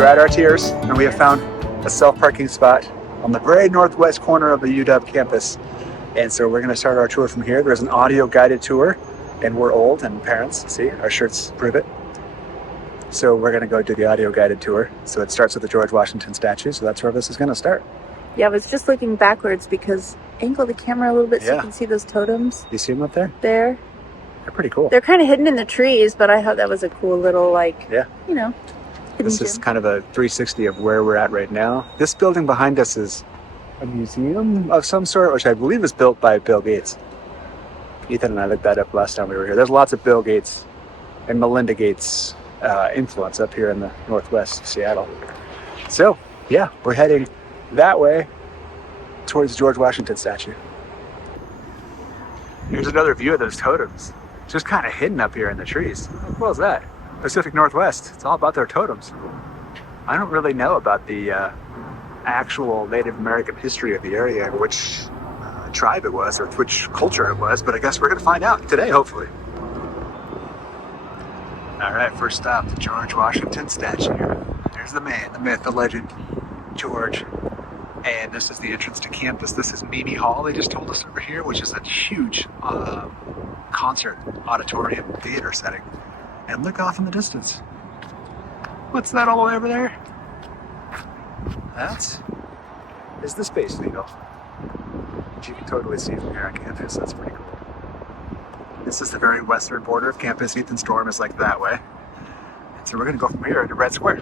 dried our tears, and we have found a self-parking spot on the very northwest corner of the UW campus. And so we're going to start our tour from here. There's an audio guided tour, and we're old and parents. See, our shirts prove it. So we're going to go do the audio guided tour. So it starts with the George Washington statue. So that's where this is going to start. Yeah, I was just looking backwards because angle the camera a little bit so you can see those totems. You see them up there? There. They're pretty cool. They're kind of hidden in the trees, but I thought that was a cool little, hidden This is kind of a 360 of where we're at right now. This building behind us is a museum of some sort, which I believe is built by Bill Gates. Ethan and I looked that up last time we were here. There's lots of Bill Gates and Melinda Gates influence up here in the northwest Seattle. So, yeah, we're heading that way towards the George Washington statue. Here's another view of those totems. Just kind of hidden up here in the trees. How cool is that? Pacific Northwest. It's all about their totems. I don't really know about the actual Native American history of the area, and which tribe it was, or which culture it was, but I guess we're going to find out today, hopefully. All right, first stop, the George Washington statue. There's the man, the myth, the legend, George. And this is the entrance to campus. This is Denny Hall, they just told us over here, which is a huge concert auditorium theater setting. And look off in the distance. What's that all the way over there? That is the Space Needle, which you can totally see from here on campus. That's pretty cool. This is the very western border of campus. Ethan's dorm is like that way. And so we're going to go from here to Red Square.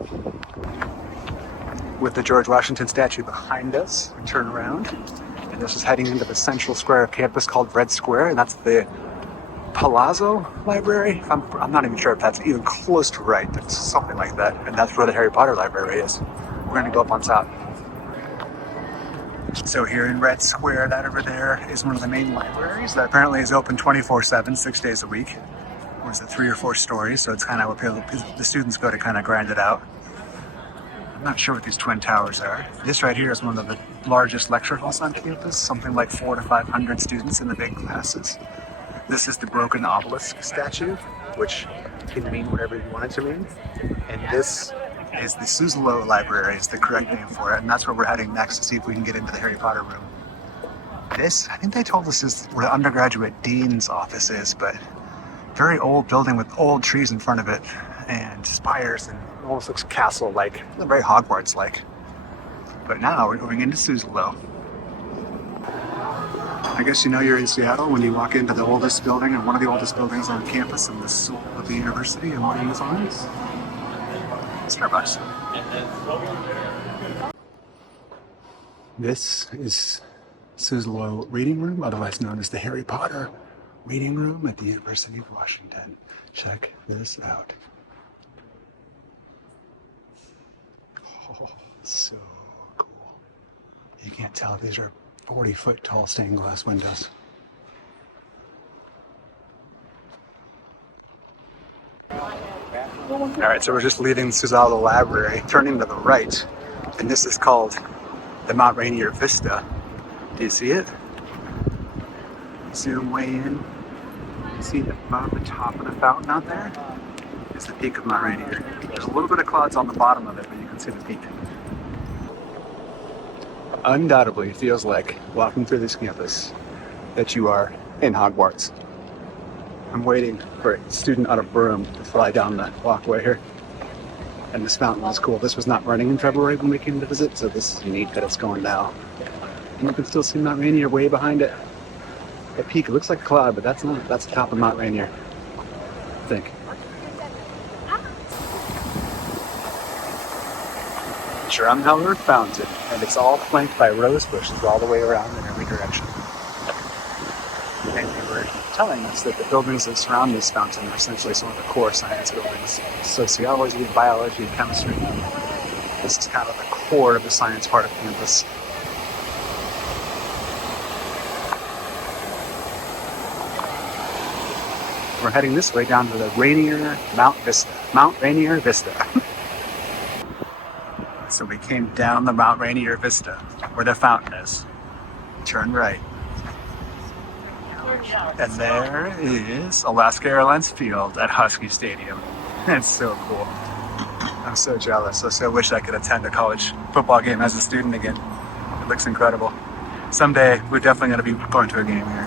With the George Washington statue behind us, we turn around, and this is heading into the central square of campus called Red Square, and that's the Palazzo Library. I'm not even sure if that's even close to right, but it's something like that, and that's where the Harry Potter library is. We're going to go up on top. So here in Red Square, that over there is one of the main libraries that apparently is open 24/7, 6 days a week. Or is it 3 or 4 stories? So it's kind of where the students go to kind of grind it out. I'm not sure what these twin towers are. This right here is one of the largest lecture halls on campus, something like 400 to 500 students in the big classes. This is the broken obelisk statue, which can mean whatever you want it to mean. And this is the Suzzallo Library, is the correct name for it, and that's where we're heading next to see if we can get into the Harry Potter room. This, I think they told us, is where the undergraduate dean's office is, but very old building with old trees in front of it, and spires, and it almost looks castle-like, very Hogwarts-like. But now we're going into Suzzallo. I guess you know you're in Seattle when you walk into the oldest building, and one of the oldest buildings on campus, and the soul of the university, and what are you on? Starbucks. This is Suzzallo Reading Room, otherwise known as the Harry Potter Reading Room at the University of Washington. Check this out. Oh, so cool. You can't tell, these are 40-foot tall stained glass windows. Alright, so we're just leaving the Suzzallo Library, turning to the right, and this is called the Mount Rainier Vista. Do you see it? Zoom way in. See above the top of the fountain out there is the peak of Mount Rainier. There's a little bit of clouds on the bottom of it, but you can see the peak. Undoubtedly, it feels like walking through this campus that you are in Hogwarts. I'm waiting for a student on a broom to fly down the walkway here. And this fountain is cool. This was not running in February when we came to visit, so this is neat that it's going now. And you can still see Mount Rainier way behind it. At peak, it looks like a cloud, but that's not. That's the top of Mount Rainier, I think. Drumheller Fountain, and it's all flanked by rose bushes all the way around in every direction. And they were telling us that the buildings that surround this fountain are essentially some of the core science buildings. Sociology, biology, and chemistry. This is kind of the core of the science part of campus. We're heading this way down to the Mount Rainier Vista. So we came down the Mount Rainier Vista, where the fountain is. Turn right. And there is Alaska Airlines Field at Husky Stadium. It's so cool. I'm so jealous. I so wish I could attend a college football game as a student again. It looks incredible. Someday, we're definitely going to be going to a game here.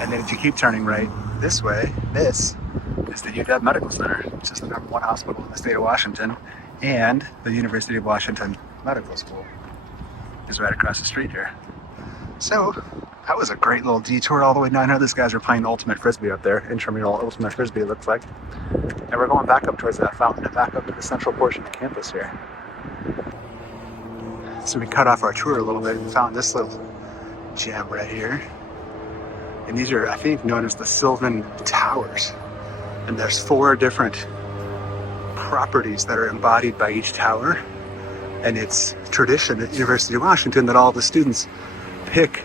And then if you keep turning right this way, this is the UW Medical Center, which is the #1 hospital in the state of Washington, and the University of Washington Medical School is right across the street here. So that was a great little detour all the way down here. These guys are playing ultimate frisbee up there, intramural ultimate frisbee it looks like. And we're going back up towards that fountain and back up to the central portion of campus here. So we cut off our tour a little bit and found this little gem right here. And these are, I think, known as the Sylvan Towers. And there's 4 different properties that are embodied by each tower. And it's tradition at University of Washington that all the students pick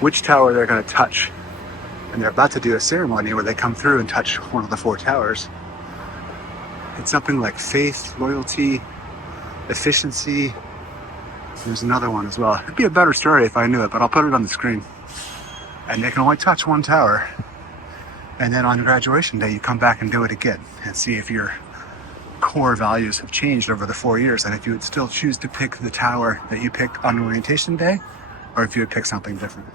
which tower they're going to touch. And they're about to do a ceremony where they come through and touch one of the 4 towers. It's something like faith, loyalty, efficiency. There's another one as well. It'd be a better story if I knew it, but I'll put it on the screen. And they can only touch one tower. And then on graduation day, you come back and do it again and see if your core values have changed over the 4 years, and if you would still choose to pick the tower that you picked on orientation day, or if you would pick something different.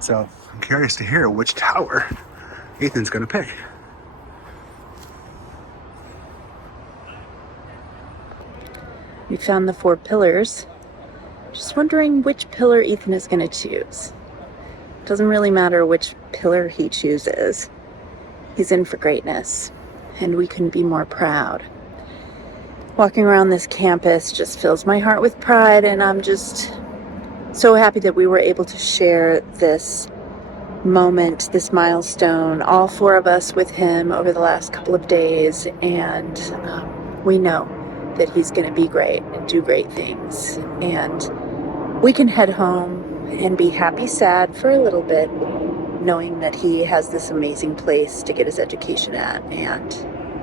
So I'm curious to hear which tower Ethan's going to pick. We found the 4 pillars. Just wondering which pillar Ethan is going to choose. Doesn't really matter which pillar he chooses. He's in for greatness, and we couldn't be more proud. Walking around this campus just fills my heart with pride, and I'm just so happy that we were able to share this moment, this milestone, all 4 of us with him over the last couple of days, and we know that he's going to be great and do great things, and we can head home and be happy, sad for a little bit, knowing that he has this amazing place to get his education at, and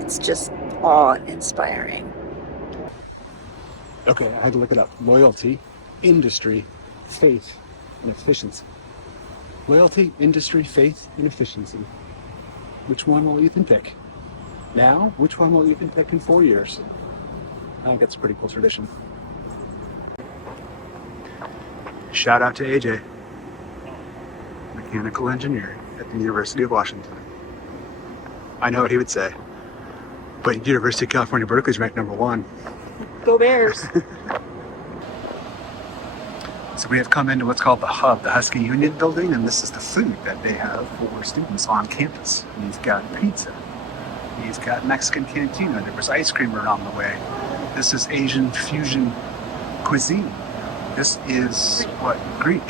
it's just awe-inspiring. Okay, I had to look it up. Loyalty, industry, faith, and efficiency. Loyalty, industry, faith, and efficiency. Which one will Ethan pick? Now, which one will Ethan pick in 4 years? I think that's a pretty cool tradition. Shout out to AJ, mechanical engineer at the University of Washington. I know what he would say, but University of California, Berkeley's ranked #1. Go Bears! So we have come into what's called the Hub, the Husky Union building, and this is the food that they have for students on campus. You've got pizza, you've got Mexican cantina, there was ice cream around the way. This is Asian fusion cuisine. This is what, Greek?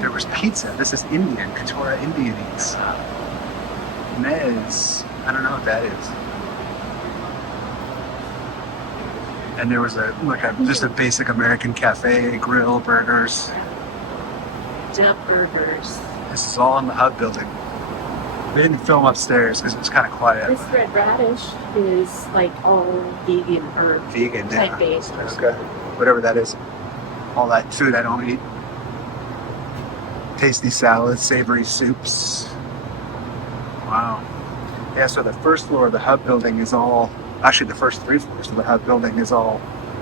There was pizza. This is Indian, Katora Indianese. Mez, I don't know what that is. And there was just a basic American cafe, grill, burgers. Duck burgers. This is all in the Hub building. They didn't film upstairs because it was kind of quiet. This red radish is like all vegan or Vegan, yeah. plant-based. Okay. Whatever that is. All that food I don't eat. Tasty salads, savory soups. Wow. Yeah, so the first floor of the Hub building is all, actually the first 3 floors of the Hub building is all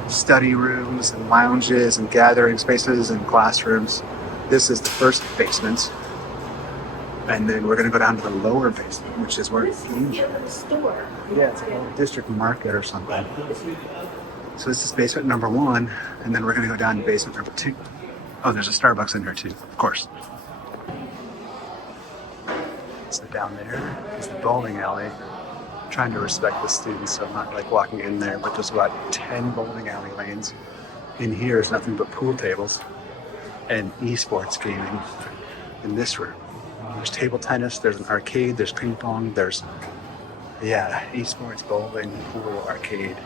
study rooms and lounges and gathering spaces and classrooms. This is the first basement. And then we're going to go down to the lower basement, which is where it's a store. Yeah, it's a district market or something. So this is basement #1, and then we're going to go down to basement #2. Oh, there's a Starbucks in here too, of course. So down there is the bowling alley. I'm trying to respect the students, so I'm not like walking in there, but there's about 10 bowling alley lanes. In here is nothing but pool tables and esports gaming in this room. There's table tennis, there's an arcade, there's ping pong, there's, esports, bowling, pool, arcade.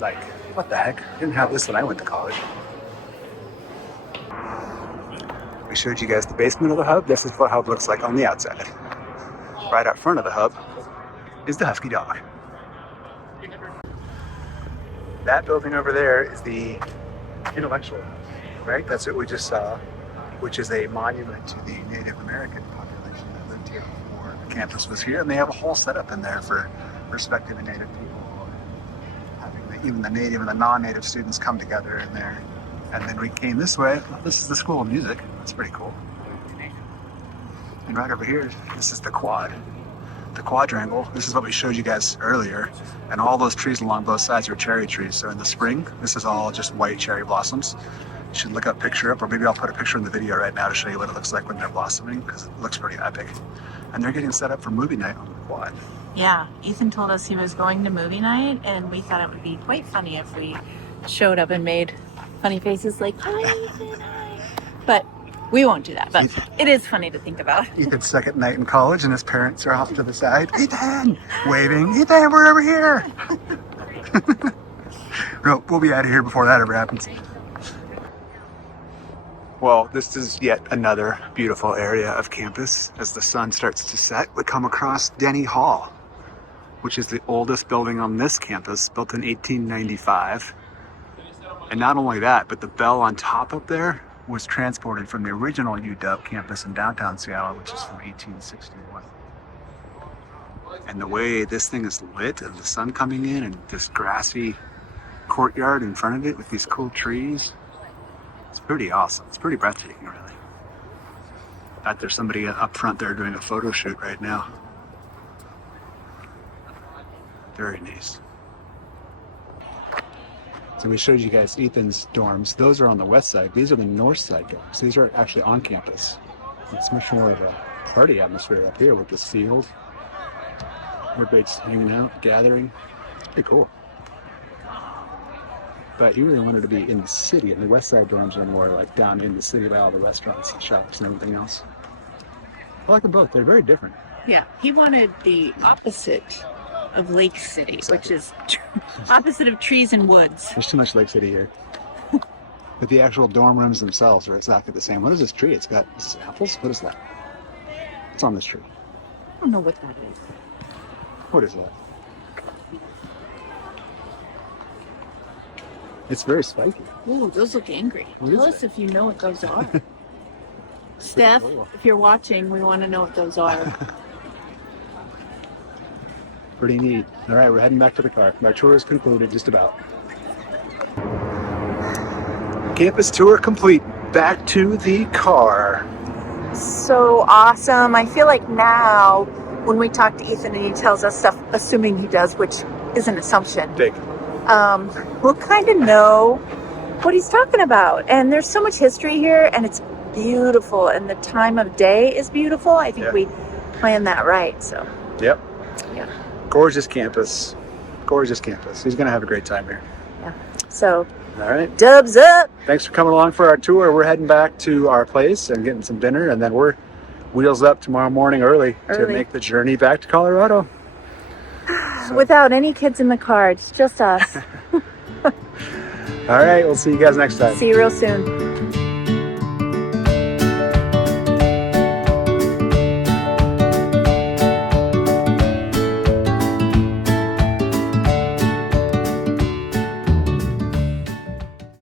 Like, what the heck? Didn't have this when I went to college. We showed you guys the basement of the hub. This is what hub looks like on the outside. Right out front of the hub is the Husky dog. That building over there is the intellectual house, right? That's what we just saw, which is a monument to the Native American population that lived here before the campus was here. And they have a whole setup in there for respecting the Native people, having even the Native and the non-Native students come together in there. And then we came this way. Well, this is the School of Music. That's pretty cool. And right over here, this is the quadrangle. This is what we showed you guys earlier. And all those trees along both sides are cherry trees. So in the spring, this is all just white cherry blossoms. You should look up, picture up, or maybe I'll put a picture in the video right now to show you what it looks like when they're blossoming, because it looks pretty epic. And they're getting set up for movie night on the quad. Yeah, Ethan told us he was going to movie night, and we thought it would be quite funny if we showed up and made funny faces like, hi, Ethan, hi. But we won't do that, but it is funny to think about. Ethan's second night in college, and his parents are off to the side. Ethan! Waving. Ethan, we're over here! No, we'll be out of here before that ever happens. Well, this is yet another beautiful area of campus. As the sun starts to set, we come across Denny Hall, which is the oldest building on this campus, built in 1895. And not only that, but the bell on top up there was transported from the original UW campus in downtown Seattle, which is from 1861. And the way this thing is lit and the sun coming in and this grassy courtyard in front of it with these cool trees, it's pretty awesome. It's pretty breathtaking, really. In fact, there's somebody up front there doing a photo shoot right now. Very nice. So we showed you guys Ethan's dorms. Those are on the west side. These are the north side dorms. These are actually on campus. It's much more of a party atmosphere up here with the field. Everybody's hanging out, gathering. It's pretty cool. But he really wanted to be in the city, and the west side dorms are more like down in the city by all the restaurants and shops and everything else. I like them both. They're very different. Yeah, he wanted the opposite of Lake City, which is opposite of trees and woods. There's too much Lake City here. But the actual dorm rooms themselves are exactly the same. What is this tree? It's got, is this apples? What is that? What's on this tree? I don't know what that is. What is that? It's very spiky. Ooh, those look angry. What Tell is us if you know what those are. Steph, cool. if you're watching, we want to know what those are. Pretty neat. All right, we're heading back to the car. Our tour is concluded, just about. Campus tour complete. Back to the car. So awesome. I feel like now when we talk to Ethan and he tells us stuff, assuming he does, which is an assumption, Big. we'll kind of know what he's talking about. And there's so much history here, and it's beautiful, and the time of day is beautiful. I think we planned that right. So. Yep. Yeah. Gorgeous campus. Gorgeous campus. He's going to have a great time here. Yeah. So. All right. Dubs up. Thanks for coming along for our tour. We're heading back to our place and getting some dinner, and then we're wheels up tomorrow morning early to make the journey back to Colorado. So. Without any kids in the car. It's just us. All right. We'll see you guys next time. See you real soon.